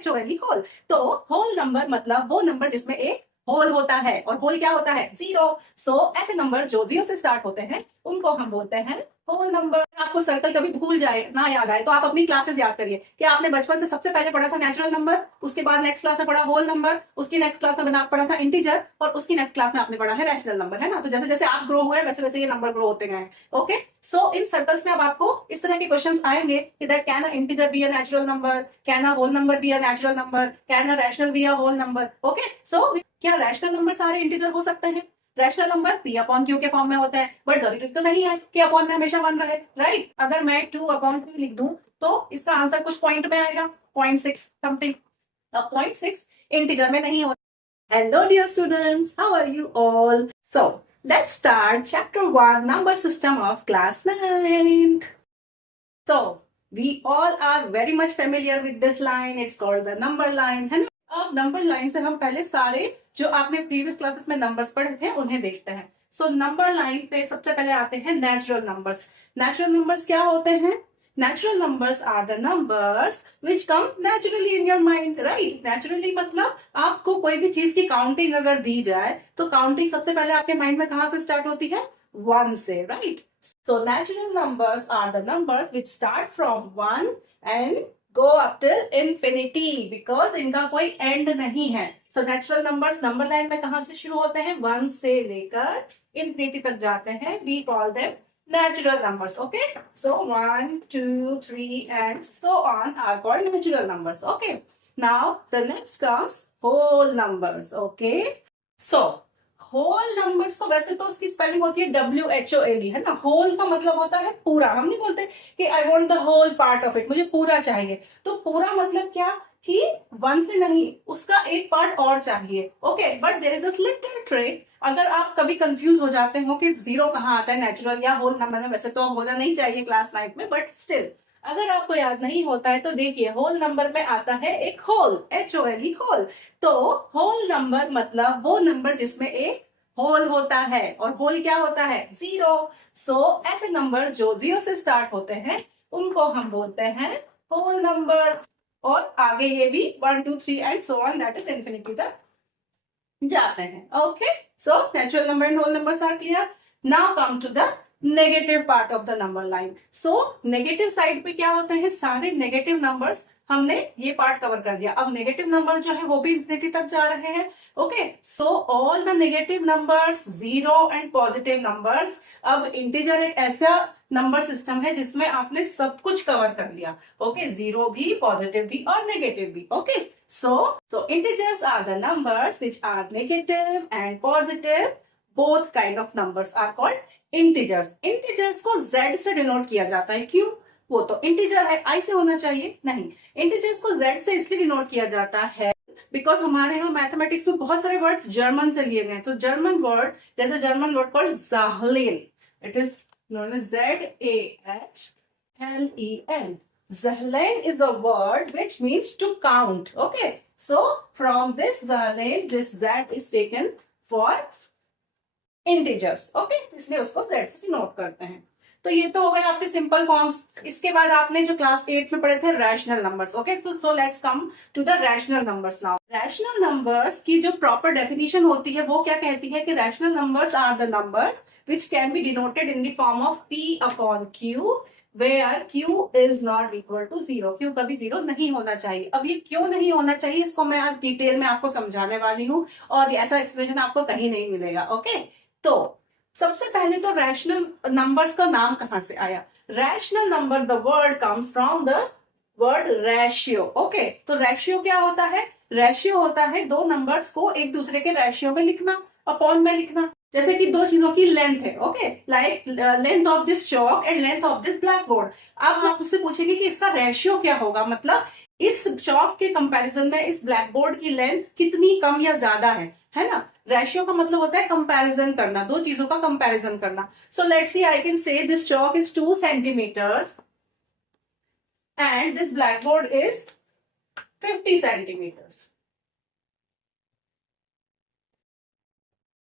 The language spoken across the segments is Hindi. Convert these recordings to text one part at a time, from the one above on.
HOLE whole. तो होल नंबर मतलब वो नंबर जिसमें एक होल होता है, और होल क्या होता है? जीरो। सो ऐसे नंबर जो जीरो से स्टार्ट होते हैं उनको हम बोलते हैं होल नंबर। आपको सर्कल कभी भूल जाए, ना याद आए, तो आप अपनी क्लासेस याद करिए कि आपने बचपन से सबसे पहले पढ़ा था नेचुरल नंबर, उसके बाद नेक्स्ट क्लास में पढ़ा होल नंबर, उसकी नेक्स्ट क्लास में पढ़ा था इंटीजर, और उसकी नेक्स्ट क्लास में आपने पढ़ा है रैशनल नंबर, है ना? तो जैसे जैसे आप ग्रो हुए वैसे वैसे ये नंबर ग्रो होते गए। ओके, सो इन सर्कल्स में अब आपको इस तरह के क्वेश्चंस आएंगे कि that can a integer be a natural number, can a whole number be a natural number, can a rational be a whole number. Okay, so क्या रैशनल नंबर सारे इंटीजर हो सकते हैं? Rational number P upon Q के फॉर्म में होता है, बट जरूरी तो नहीं है कि अपॉन में हमेशा वन रहे, राइट? अगर मैं 2/3 लिख दूं तो इसका आंसर कुछ पॉइंट में आएगा, 0.6 समथिंग। अब 0.6 इंटीजर में नहीं होता। Hello dear students, how are you all? So let's start chapter 1, number system of class 9th. So we all are very much familiar with this line. It's called the number line, है ना? अब नंबर लाइन से हम पहले सारे जो आपने प्रीवियस क्लासेस में नंबर्स पढ़े थे उन्हें देखते हैं। सो नंबर लाइन पे सबसे पहले आते हैं नेचुरल नंबर्स। नेचुरल नंबर्स क्या होते हैं? Natural numbers are the numbers which come naturally in your mind, right? Naturally मतलब आपको कोई भी चीज की काउंटिंग अगर दी जाए तो काउंटिंग सबसे पहले आपके माइंड में कहां से स्टार्ट होती है? 1 से, right? So natural numbers are the numbers which start from 1 and go up till infinity because इनका कोई end नहीं है। So natural numbers number line में कहां से शुरू होते हैं? 1 से लेकर infinity तक जाते हैं। We call them natural numbers. Okay? So 1, 2, 3 and so on are called natural numbers. Okay? Now the next comes whole numbers. Okay? So whole numbers को वैसे तो उसकी स्पेलिंग होती है WHOLE, है ना? होल का मतलब होता है पूरा। हम नहीं बोलते कि I want the whole part of it, मुझे पूरा चाहिए। तो पूरा मतलब क्या कि 1 से नहीं, उसका एक पार्ट और चाहिए। Okay, but there is a little trick. अगर आप कभी कंफ्यूज हो जाते हो कि जीरो कहाँ आता है नेचुरल या होल नंबर में, वैसे तो होना नहीं चाहिए क्लास 9 में, बट स्टिल अगर आपको याद नहीं होता है तो देखिए होल नंबर में आता है एक होल, HOLE होल। तो होल नंबर मतलब वो नंबर जिसमें एक होल होता है, और होल क्या होता है? जीरो। सो ऐसे नंबर जो जीरो से स्टार्ट होते हैं उनको हम बोलते हैं होल नंबर, और आगे ये भी 1, 2, 3 and so on that is infinity तक जाते हैं। Okay, so natural number and whole numbers are clear. Now come to the negative part of the number line. So negative side पे क्या होते हैं? सारे नेगेटिव नंबर्स। हमने ये पार्ट कवर कर दिया। अब नेगेटिव नंबर जो है वो भी इंफिनिटी तक जा रहे हैं। Okay, so all the negative numbers, zero and positive numbers. अब इंटीजर एक ऐसा नंबर सिस्टम है जिसमें आपने सब कुछ कवर कर लिया। ओके, जीरो भी, पॉजिटिव भी और नेगेटिव भी। Okay, so integers are the numbers which are negative and positive. Both kind of numbers are called integers. Integers को Z से डिनोट किया जाता है। क्यों? वो तो इंटीजर है, I से होना चाहिए नहीं। इंटीजर्स को Z से इसलिए डिनोट किया जाता है बिकॉज हमारे यहाँ मैथमेटिक्स में बहुत सारे वर्ड्स जर्मन से लिए गए। तो जर्मन वर्ड, जैसे जर्मन वर्ड कॉल्ड ज़ाहलेन, it is known as ZAHLEN. Zahlen is a word which means to count. Okay, so from this Zahlen, this Z is taken for integers. Okay, इसलिए उसको Z से डिनोट करते हैं। तो ये तो हो गए आपके सिंपल फॉर्म्स। इसके बाद आपने जो क्लास 8 में पढ़े थे rational numbers. Okay, so let's come to the rational numbers now. Rational numbers की जो प्रॉपर डेफिनेशन होती है वो क्या कहती है कि rational numbers are the numbers which can be denoted in the form of P upon Q where Q is not equal to 0. Q कभी 0 नहीं होना चाहिए। अब ये क्यों नहीं होना चाहिए इसको मैं आज डिटेल में आपको समझाने वाली हूँ, और ऐसा एक्सप्लेनेशन आपको कहीं नहीं मिलेगा। ओके, तो सबसे पहले तो रैशनल नंबर्स का नाम कहां से आया? Rational number, the word comes from the word ratio. Okay, तो रेशियो क्या होता है? रेशियो होता है दो नंबर्स को एक दूसरे के रेशियो में लिखना, अपॉन में लिखना। जैसे कि दो चीजों की लेंथ है। Okay, like length of this chalk and length of this black board. अब आप उससे पूछेंगे कि इसका रेशियो क्या होगा, मतलब इस चॉक के कंपैरिजन में इस ब्लैक बोर्ड की लेंथ कितनी कम या ज्यादा है ना? रेशियो का मतलब होता है कंपैरिजन करना, दो चीजों का कंपैरिजन करना। So let's see, I can say this chalk is 2 centimetres and this blackboard is 50 centimeters.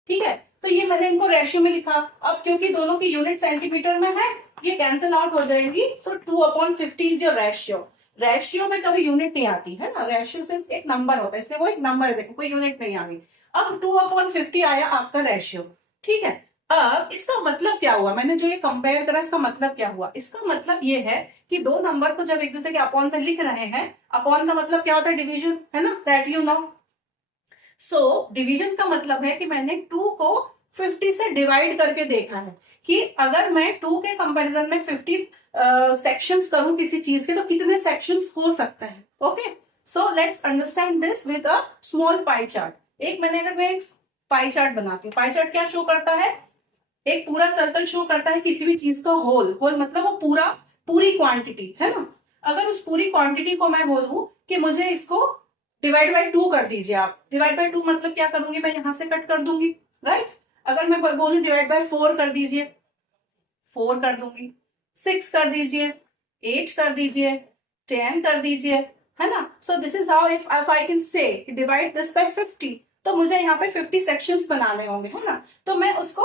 ठीक है, तो ये मैंने इनको रेशियो में लिखा। अब क्योंकि दोनों की यूनिट सेंटीमीटर में है, ये कैंसिल आउट हो जाएंगी। सो 2/50 इज योर रेशियो। रेशियो में कभी यूनिट नहीं आती है ना, रेशियो सिर्फ एक नंबर होता है, इसलिए वो एक नंबर है, देखो कोई यूनिट नहीं आ गई। अब 2/50 आया आपका रेशियो, ठीक है। अब इसका मतलब क्या हुआ, मैंने जो ये कंपेयर करा इसका मतलब क्या हुआ, इसका मतलब ये है कि दो नंबर को जब एक दूसरे के अपॉन में लिख रहे हैं, अपॉन का मतलब क्या होता है, डिवीजन, है ना, that you know. So division का मतलब है कि मैंने 2 को 50 से डिवाइड करके देखा है कि अगर मैं 2 के कंपैरिजन में 50 सेक्शंस करूं किसी चीज के, तो कितने सेक्शंस हो सकते हैं। Okay, so let's understand this with a small pie chart. अगर मैं एक पाई चार्ट बनाती हूँ, पाई चार्ट क्या शो करता है, एक पूरा सर्कल शो करता है किसी भी चीज का होल, होल मतलब वो पूरी क्वांटिटी, है ना। अगर उस पूरी क्वांटिटी को मैं बोलूं कि मुझे इसको डिवाइड बाय 2 कर दीजिए, आप डिवाइड बाय 2 मतलब क्या करूंगी, मैं यहां से कट कर दूंगी, राइट। अगर मैं बोलूं डिवाइड बाय 4 कर दीजिए, 4 कर दूंगी, 6 कर दीजिए, 8 कर दीजिए, 10 कर दीजिए, है ना। So this is how if I can से डिवाइड दिस बाय 50, तो मुझे यहाँ पे 50 सेक्शंस बनाने होंगे, है ना। तो मैं उसको,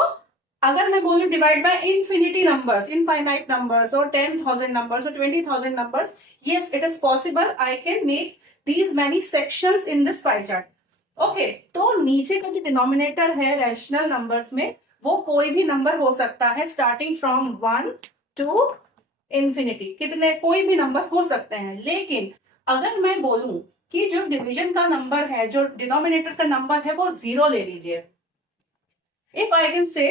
अगर मैं बोलूं divide by infinity numbers, infinite numbers, और 10,000 नंबर्स और 20,000 numbers, yes it is possible I can make these many sections in this pie chart. Okay, तो नीचे का जो डिनोमिनेटर है रैशनल नंबर्स में, वो कोई भी नंबर हो सकता है स्टार्टिंग फ्रॉम 1 टू इंफिनिटी, कितने कोई भी नंबर हो सकते हैं। लेकिन अगर मैं बोलूं कि जो डिवीजन का नंबर है, जो डिनोमिनेटर का नंबर है, वो 0 ले लीजिए, इफ आई कैन से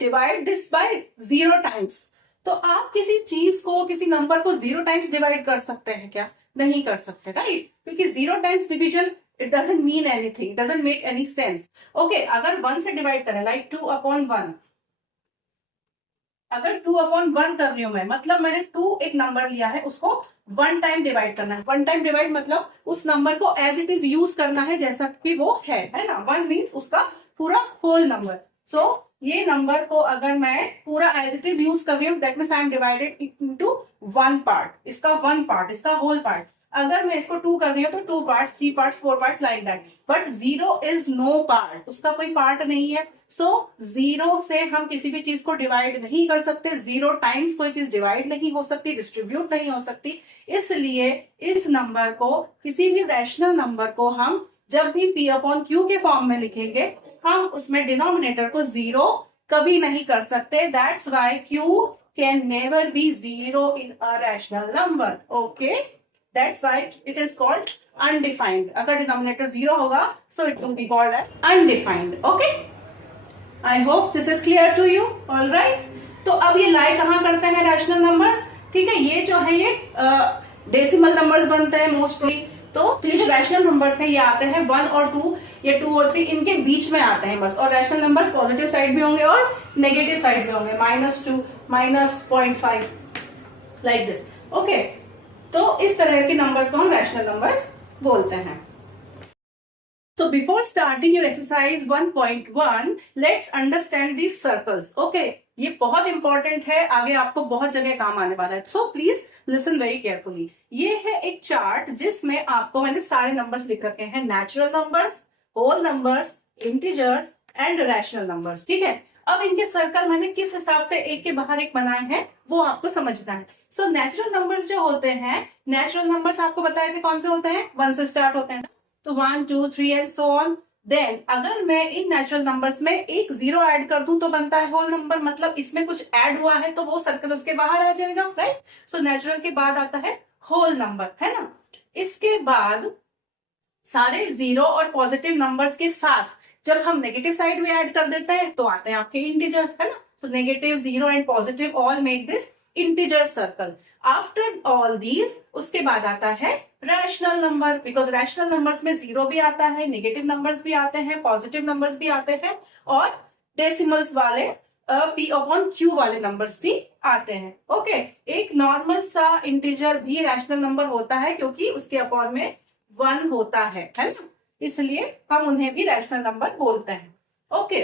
डिवाइड दिस बाय 0 टाइम्स, तो आप किसी चीज को, किसी नंबर को 0 टाइम्स डिवाइड कर सकते हैं क्या, नहीं कर सकते, राइट, क्योंकि 0 times division it doesn't mean anything, doesn't make any sense. Okay, अगर 1 से डिवाइड करें, लाइक 2/1, अगर 2/1 कर रही हूं मैं, मतलब मैंने 2 एक नंबर लिया है, उसको 1 टाइम डिवाइड करना है। 1 टाइम डिवाइड मतलब उस नंबर को एज इट इज यूज करना है जैसा कि वो है ना। 1 मीन्स उसका पूरा होल नंबर। सो ये नंबर को अगर मैं पूरा एज इट इज यूज कर रही हूँ, that means I am divided into 1 part, इसका 1 पार्ट, इसका होल पार्ट। अगर मैं इसको 2 कर रही हूँ तो 2 parts, 3 parts, 4 parts, like that. But 0 is no part, उसका कोई पार्ट नहीं है। सो 0 से हम किसी भी चीज को डिवाइड नहीं कर सकते, 0 टाइम्स कोई चीज डिवाइड नहीं हो सकती, डिस्ट्रीब्यूट नहीं हो सकती। इसलिए इस नंबर को, किसी भी रैशनल नंबर को हम जब भी P/Q के फॉर्म में लिखेंगे, हम उसमें डिनोमिनेटर को 0 कभी नहीं कर सकते। That's why Q can never be 0 in a rational number. Okay, that's why it is called undefined. अगर डिनोमिनेटर 0 होगा, so it will be called as undefined. Okay, I hope this is clear to you. All right, तो अब ये लाई कहाँ करते हैं रैशनल नंबर्स, ठीक है। ये जो है ये डेसिमल नंबर्स बनते हैं मोस्टली। तो ये जो रैशनल नंबर्स हैं ये आते हैं 1 और 2 या 2 और 3, इनके बीच में आते हैं बस। और रैशनल नंबर्स पॉजिटिव साइड भी होंगे और नेगेटिव साइड भी होंगे, -2, -0.5, लाइक दिस। ओके, तो इस तरह के नंबर्स को हम रैशनल नंबर्स बोलते हैं। So before starting your exercise 1.1, let's understand these circles. Okay, ये बहुत इंपॉर्टेंट है, आगे आपको बहुत जगह काम आने वाला है। So please listen very carefully. ये है एक चार्ट जिसमें आपको मैंने सारे नंबर्स लिख रखे हैं, natural numbers, whole numbers, integers and rational numbers, ठीक है। अब इनके सर्कल मैंने किस हिसाब से एक के बाहर एक बनाए हैं वो आपको समझना है। सो नेचुरल नंबर्स जो होते हैं, नेचुरल नंबर्स आपको बताए थे कौन से होते हैं, 1 से स्टार्ट होते हैं, तो 1, 2, 3 एंड सो ऑन। देन अगर मैं इन नेचुरल नंबर्स में एक 0 ऐड कर दूं तो बनता है होल नंबर, मतलब इसमें कुछ ऐड हुआ है तो वो सर्कल उसके बाहर आ जाएगा, राइट। सो नेचुरल के बाद आता है होल नंबर, है ना। इसके बाद सारे 0 और पॉजिटिव नंबर्स के साथ जब हम नेगेटिव साइड भी ऐड कर देते हैं तो आते हैं आपके इंटीजर्स, है ना। तो negative, 0 and positive all make this integer circle. After all these उसके बाद आता है rational number, because rational numbers में 0 भी आता है, नेगेटिव नंबर्स भी आते हैं, पॉजिटिव नंबर्स भी आते हैं और डेसिमल्स वाले P/Q वाले नंबर्स भी आते हैं। ओके, एक नॉर्मल सा इंटीजर भी रैशनल नंबर होता है क्योंकि उसके अपॉन में 1 होता है ना, इसलिए हम उन्हें भी रैशनल नंबर बोलते हैं। ओके,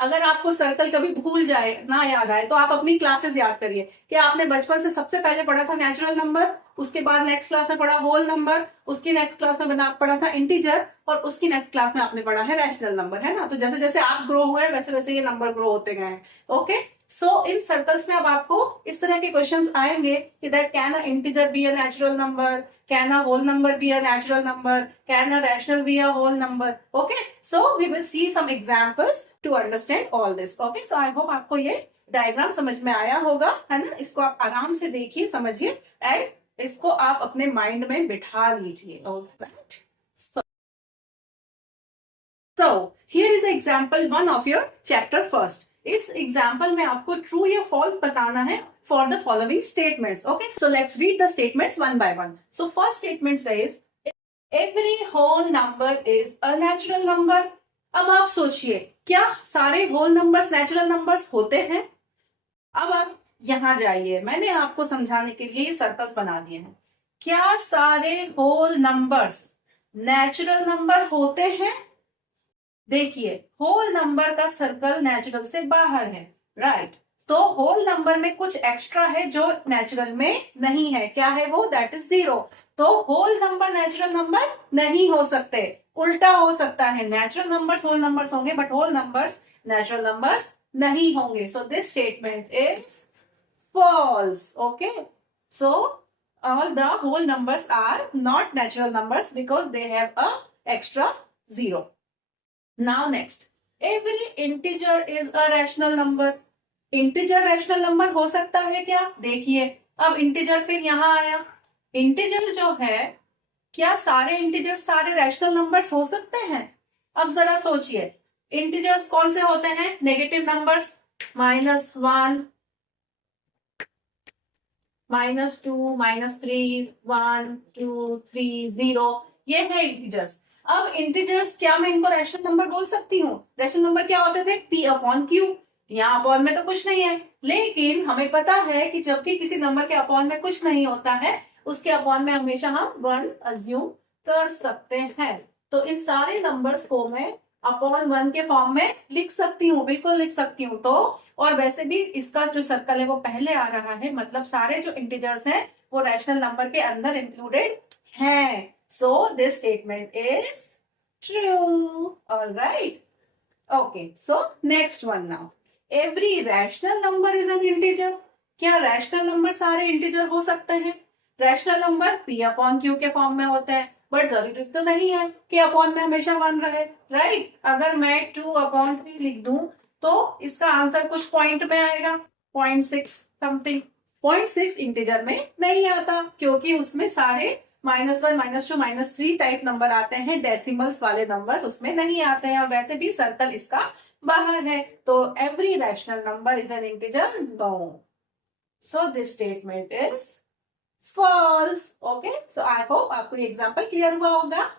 अगर आपको सर्कल कभी भूल जाए, ना याद आए, तो आप अपनी क्लासेस याद करिए कि आपने बचपन से सबसे पहले पढ़ा था नेचुरल नंबर, उसके बाद नेक्स्ट क्लास में पढ़ा होल नंबर, उसकी नेक्स्ट क्लास में पढ़ा था इंटीजर, और उसकी नेक्स्ट क्लास में आपने पढ़ा है रैशनल नंबर, है ना। तो जैसे जैसे आप ग्रो हुए वैसे वैसे ये नंबर ग्रो होते गए हैं। ओके, सो इन सर्कल्स में अब आपको इस तरह के क्वेश्चंस आएंगे कि that can a integer be a natural number, can a whole number be a natural number, can a rational be a whole number. Okay, so we will see some examples to understand all this. Okay, so I hope आपको ये डायग्राम समझ में आया होगा, है ना। इसको आप आराम से देखिए, समझिए, एंड इसको आप अपने माइंड में बिठा लीजिए। Alright, so here is example 1 of your chapter first. इस एग्जाम्पल में आपको ट्रू या फॉल्स बताना है for the following statements. Okay, so let's read the statements one by one. So first statement says every whole number is a natural number. अब आप सोचिए, क्या सारे होल नंबर्स नेचुरल नंबर्स होते हैं? अब आप यहां जाइए, मैंने आपको समझाने के लिए सर्कल्स बना दिए हैं। क्या सारे होल नंबर्स नेचुरल नंबर होते हैं? देखिए, होल नंबर का सर्कल नेचुरल से बाहर है, राइट। तो होल नंबर में कुछ एक्स्ट्रा है जो नेचुरल में नहीं है। क्या है वो? That is 0। तो होल नंबर नेचुरल नंबर नहीं हो सकते, उल्टा हो सकता है, नेचुरल नंबर्स होल नंबर्स होंगे but whole numbers natural numbers नहीं होंगे। So this statement is false. Okay, so all the whole numbers are not natural numbers because they have a extra 0. Now next, every integer is a rational number. Integer rational number हो सकता है क्या? देखिए, अब इंटीजर फिर यहां आया। इंटीजर जो है, क्या सारे इंटीजर्स सारे रैशनल नंबर्स हो सकते हैं? अब जरा सोचिए, इंटीजर्स कौन से होते हैं? नेगेटिव नंबर्स, -1, -2, -3, 1, 2, 3, 0, ये है इंटीजर्स। अब इंटीजर्स, क्या मैं इनको रैशनल नंबर बोल सकती हूँ? रैशनल नंबर क्या होते थे? P/Q। यहाँ अपॉन में तो कुछ नहीं है, लेकिन हमें पता है कि जब भी किसी नंबर के अपॉन में कुछ नहीं होता है, उसके अपॉन में हमेशा हम 1 अज्यूम कर सकते हैं। तो इन सारे नंबर्स को मैं अपॉन 1 के फॉर्म में लिख सकती हूँ, बिल्कुल लिख सकती हूँ। तो और वैसे भी इसका जो सर्कल है वो पहले आ रहा है, मतलब सारे जो इंटीजर्स हैं वो रैशनल नंबर के अंदर इंक्लूडेड हैं। सो this statement is true. Alright, okay, so next one now, every rational number is an integer. क्या रैशनल नंबर सारे इंटीजर हो सकते हैं? रैशनल नंबर P/Q के फॉर्म में होते हैं, बट जरूरी तो नहीं है कि अपॉन में हमेशा 1 रहे, राइट। अगर मैं 2/3 लिख दूं तो इसका आंसर कुछ पॉइंट में आएगा, 0.6 समथिंग। 0.6 इंटीजर में नहीं आता, क्योंकि उसमें सारे -1, -2, -3 टाइप नंबर आते हैं, डेसिमल्स वाले नंबर्स उसमें नहीं आते हैं, और वैसे भी सर्कल इसका बाहर है। तो every rational number is an integer? No. So this statement is false. Okay, so I hope आपको ये एग्जाम्पल क्लियर हुआ होगा।